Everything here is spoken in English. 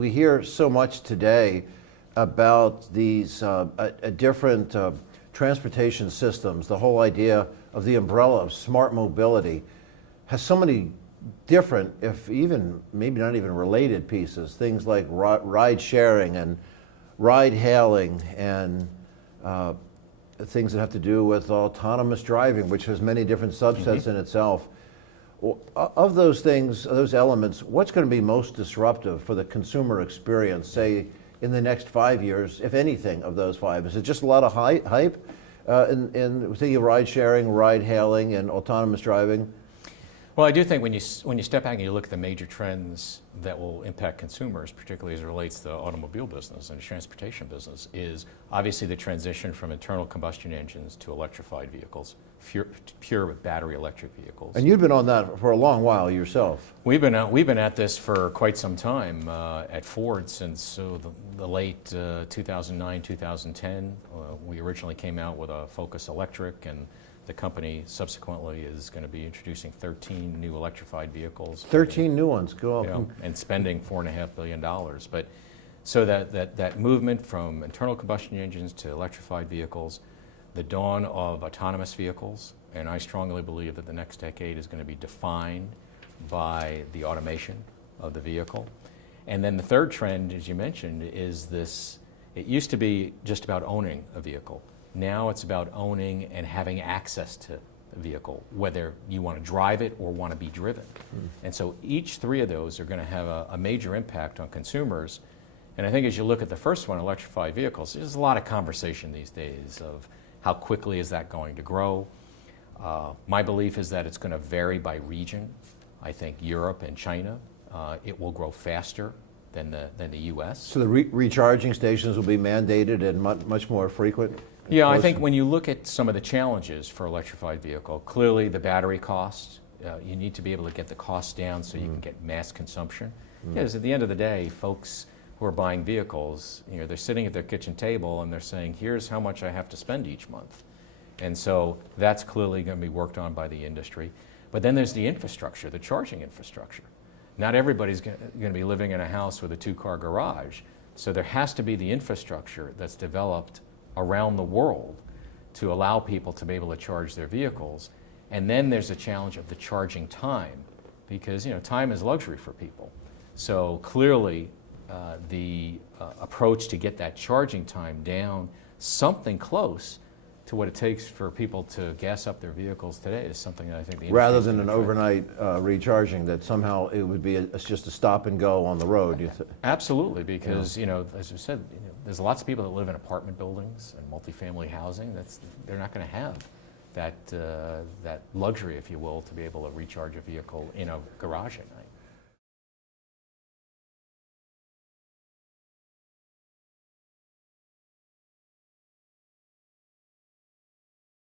We hear so much today about these different transportation systems. The whole idea of the umbrella of smart mobility has so many different, if even maybe not even related pieces, things like ride sharing and ride hailing and things that have to do with autonomous driving, which has many different subsets in itself. Of those things, those elements, what's going to be most disruptive for the consumer experience, say, in the next 5 years, if anything, of those five? Is it just a lot of hype in thinking of ride sharing, ride hailing, and autonomous driving? Well, I do think when you step back and you look at the major trends that will impact consumers, particularly as it relates to the automobile business and the transportation business, is obviously the transition from internal combustion engines to electrified vehicles, pure battery electric vehicles. And you've been on that for a long while yourself. We've been at this for quite some time at Ford since the late 2009, 2010. We originally came out with a Focus Electric, and the company subsequently is going to be introducing 13 new electrified vehicles. 13 new ones, go up. And spending $4.5 billion. But so that movement from internal combustion engines to electrified vehicles, the dawn of autonomous vehicles, and I strongly believe that the next decade is going to be defined by the automation of the vehicle. And then the third trend, as you mentioned, is this: it used to be just about owning a vehicle. Now it's about owning and having access to the vehicle, whether you want to drive it or want to be driven. And so each three of those are going to have a major impact on consumers. And I think as you look at the first one, electrified vehicles, there's a lot of conversation these days of how quickly is that going to grow. My belief is that it's going to vary by region. I think Europe and China, it will grow faster than the U.S. So the recharging stations will be mandated and much more frequent? Yeah, I think when you look at some of the challenges for electrified vehicle, clearly the battery cost, you need to be able to get the cost down so you can get mass consumption. Because at the end of the day, folks who are buying vehicles, they're sitting at their kitchen table and they're saying, here's how much I have to spend each month. And so that's clearly going to be worked on by the industry. But then there's the infrastructure, the charging infrastructure. Not everybody's going to be living in a house with a two-car garage. So there has to be the infrastructure that's developed around the world to allow people to be able to charge their vehicles. And then there's a challenge of the charging time, because time is luxury for people. So clearly the approach to get that charging time down something close to what it takes for people to gas up their vehicles today is something that I think the industry rather than an overnight recharging, that somehow it would be it's just a stop and go on the road. Absolutely, because as I said, there's lots of people that live in apartment buildings and multifamily housing. They're not going to have that luxury, if you will, to be able to recharge a vehicle in a garage at night.